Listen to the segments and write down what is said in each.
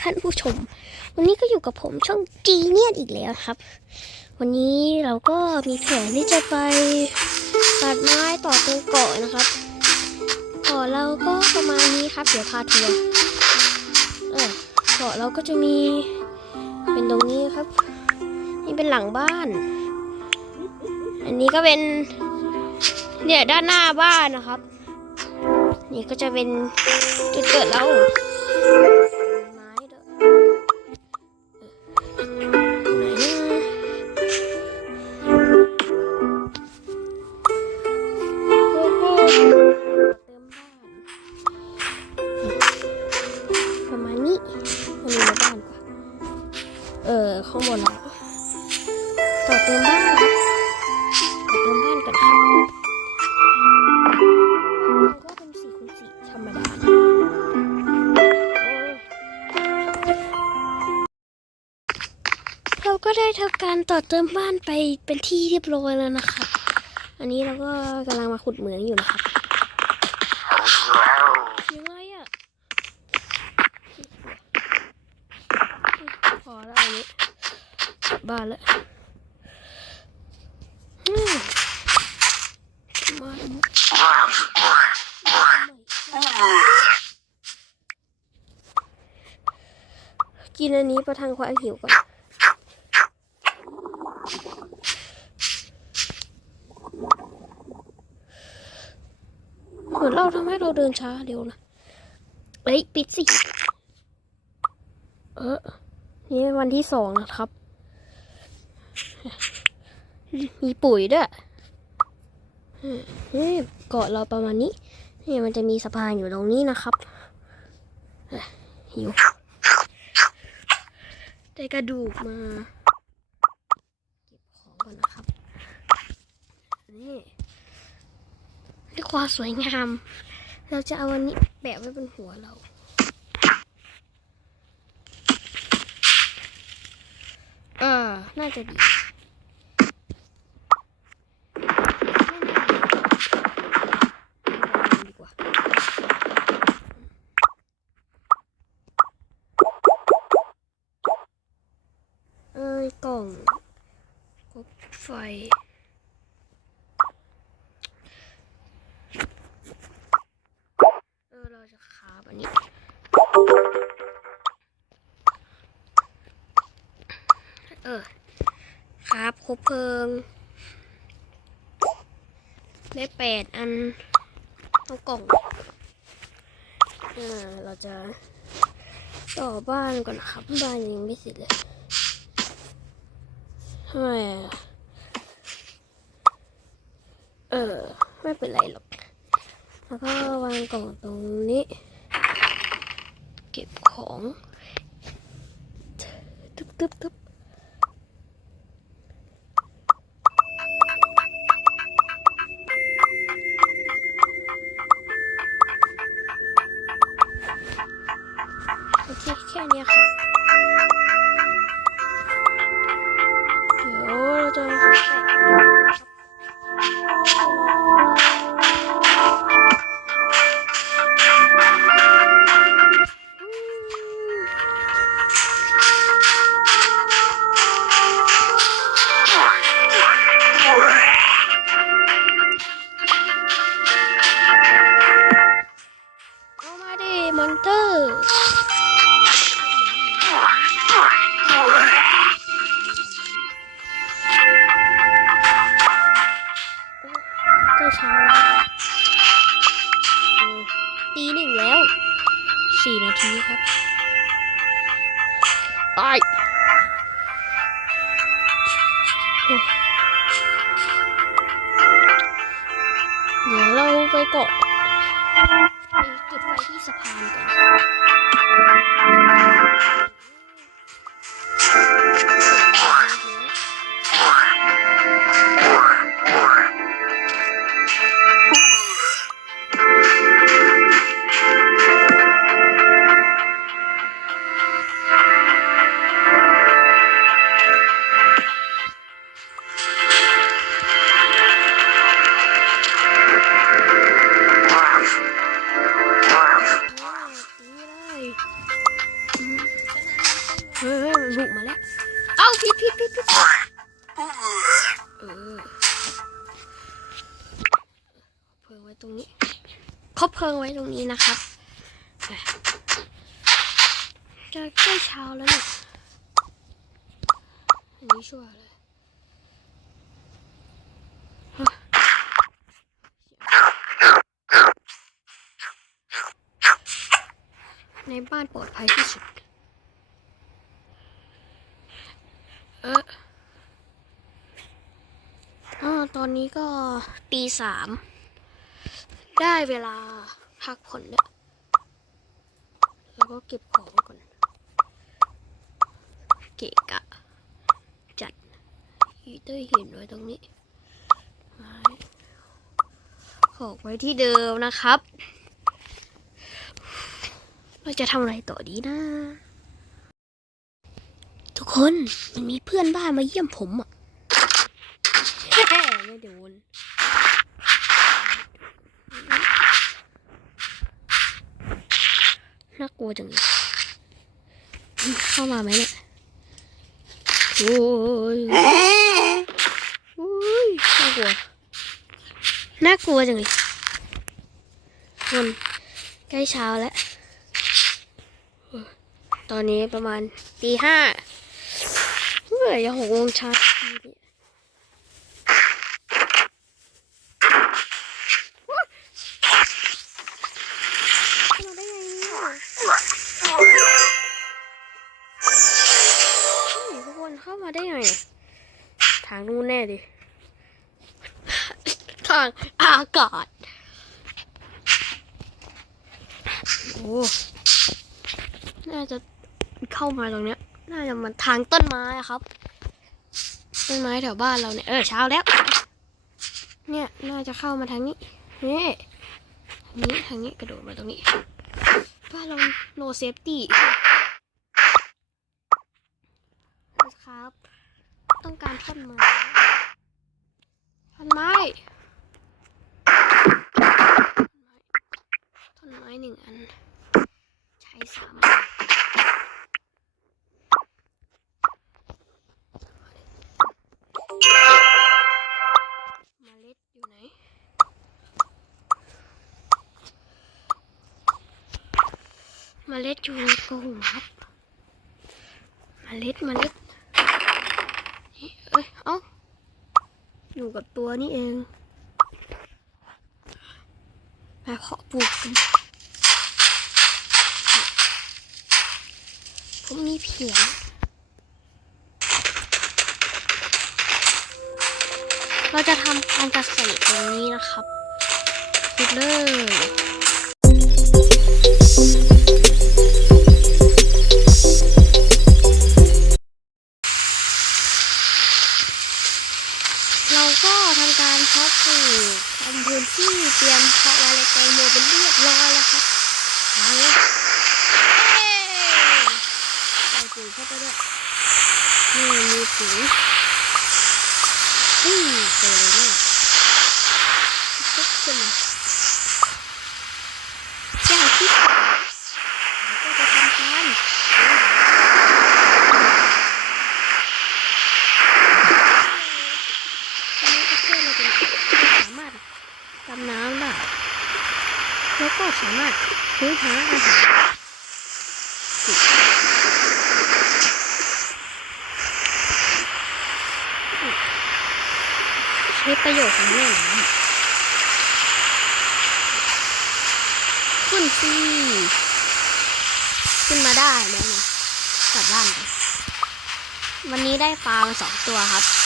ท่านผู้ชม วันนี้ก็อยู่กับผมช่องจีเนียอีกแล้วครับ วันนี้เราก็มีแผนที่จะไปตัดไม้ต่อตรงเกาะนะครับเกาะเราก็ประมาณนี้ครับ เดี๋ยวพาทัวร์เออเกาะเราก็จะมีเป็นตรงนี้ครับ นี่เป็นหลังบ้าน อันนี้ก็เป็นเนี่ยด้านหน้าบ้านนะครับ นี่ก็จะเป็นจุดเกิดเรา การต่อเติมบ้านไปเป็นที่เรียบร้อยแล้วนะครับอันนี้เราก็กำลังมาขุดเหมืองอยู่นะครับเสียงอะไรอะพอแล้วอันนี้กบ้านแล้วอืมมากินอันนี้ประทังความหิวก่อน มือนเราทำให้เราเดินช้าเร็วนะเฮ้ยปิดสิ เออ นี่เป็นวันที่สองนะครับ มีปุ๋ยด้วยนี่เกาะเราประมาณนี้ นี่มันจะมีสะพานอยู่ตรงนี้นะครับหิวได้กระดูกมาเก็บของก่อนนะครับ นี่ ความสวยงาม เราจะเอาอันนี้แปะไว้บนหัวเราเออน่าจะดีกว่าเอ้ยกล่องกบไฟ ได้แปดอันเอากล่องเออเราจะต่อบ้านก่อนนะครับ บ้านยังไม่เสร็จเลยทำไมเออ ไม่เป็นไรหรอก แล้วก็วางกล่องตรงนี้ เก็บของ ตึ๊บตึ๊บตึ๊บ สี่นาทีครับไปโอ้เดี๋ยวเราไปเกาะไปจุดไฟที่สะพานกัน เฮ้ยบุกมาแล้ว เอ้าพิษพิษพิษพิษเออเพิงไว้ตรงนี้คบเพิงไว้ตรงนี้นะครับจะใกล้เช้าแล้วเนี่ยอันนี้ชัวร์เลยในบ้านปลอดภัยที่สุด เอออ่า ตอนนี้ก็ตีสาม ได้เวลาพักผ่อนแล้วแล้วก็เก็บของก่อน เกะกะ จัดอีเตอร์หินไว้ตรงนี้ ขอกไว้ที่เดิมนะครับ เราจะทำอะไรต่อดีนะ ทุกคนมันมีเพื่อนบ้านมาเยี่ยมผมอะ ไม่โดนน่ากลัวจังเลยเข้ามาไหมเนี่ยโอ้ยโอ้ยน่ากลัวน่ากลัวจังเลยคนใกล้เช้าแล้ว ตอนนี้ประมาณตีห้าเมื่อยังหกโมงเช้าางนู้นแน่ดิทางอากาศโอ้น่าจะเข้ามาตรงเนี้ย น่าจะมาทางต้นไม้ครับ ต้นไม้แถวบ้านเราเนี่ย เออเช้าแล้ว เนี่ย น่าจะเข้ามาทางนี้ นี่ทางนี้ทางนี้กระโดดมาตรงนี้บ้านเรา no safety นะครับ ต้อง การท่อนไม้ท่อนไม้ท่อนไม้หนึ่งอัน ใช้สามเมล็ดอยู่ไหนเล็ดอยู่ในกระหุมครับเมล็ดเมล็ดนี่เอ้ย เอ้า อยู่กับตัวนี่เอง มาเพาะปลูกกัน ผมมีเพียงเราจะทำการเกษตรตรงนี้นะครับขุดเลย ที่เตรียมเพาะไว้ในแตงโมเป็นเรียบร้อยแล้วครับมาเลยใส่ปุ๋ยเข้าไปด้วยนี่มีปุ๋ยอืมเจอเลยเนี่ยปุ๊บขึ้นมาจากที่สองเราก็จะทำการตอนนี้ก็เพื่อนเราเป็นสามารถ ดำน้ำได้แล้วก็สามารถซื้อหาอาหารใช้ประโยชน์ของแม่น้ำขึ้นสิขึ้นมาได้แล้วนะกลับบ้านวันนี้ได้ปลามาสองตัวครับ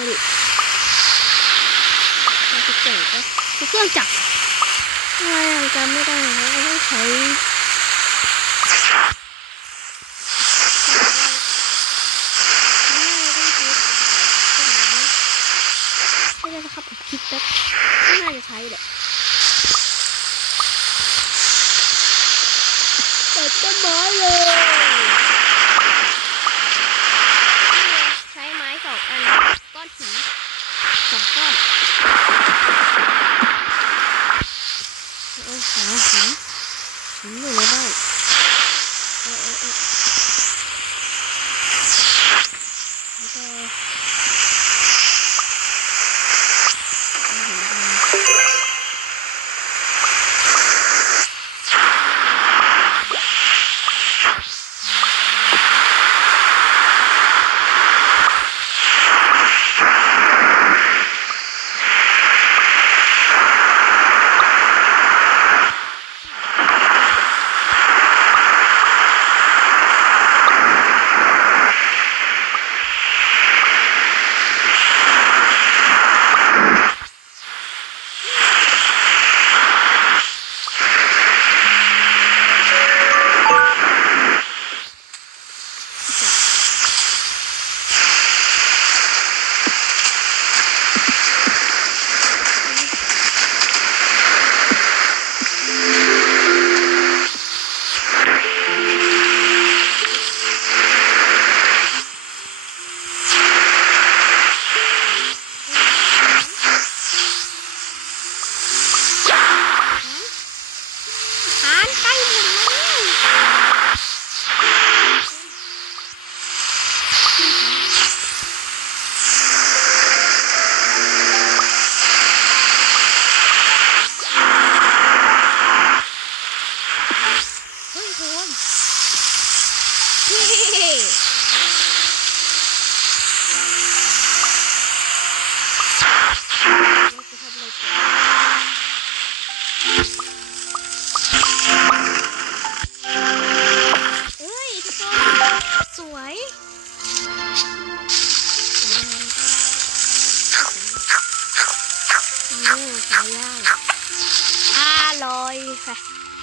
ดูดิมันจะเจ๋งปะคืเครื่องจักรอะไรจำไม่ได้แล้วก็ต้องใช้นะครับผมคิดแป๊บน่าจะใช้แหละแต่ดต้นไม้เลย สองก้อ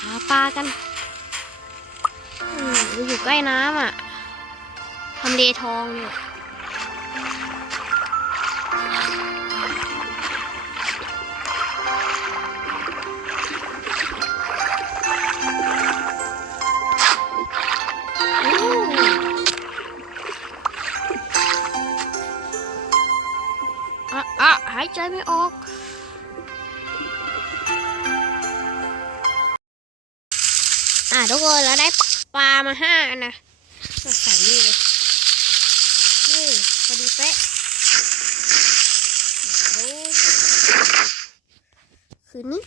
าปลากันอือยู่ใกล้น้ำอะทำเลทองเนี่ยอะอะหายใจไม่ออก ทุกคนเราได้ปลามาห้าอันนะเราใส่นี่เลยนี่พอดีเป๊ะเอาคืนนี้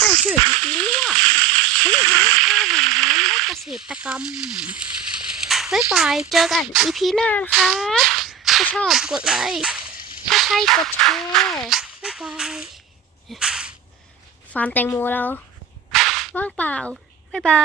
ตั้งชื่อจริงๆว่าฉันหาอาหารและเกษตรกรรมบ๊ายบายเจอกันอีพีหน้านะครับถ้าชอบกดไลค์ถ้าใช่กดแชร์บ๊ายบายฟาร์มแตงโมเราว่างเปล่า บ๊า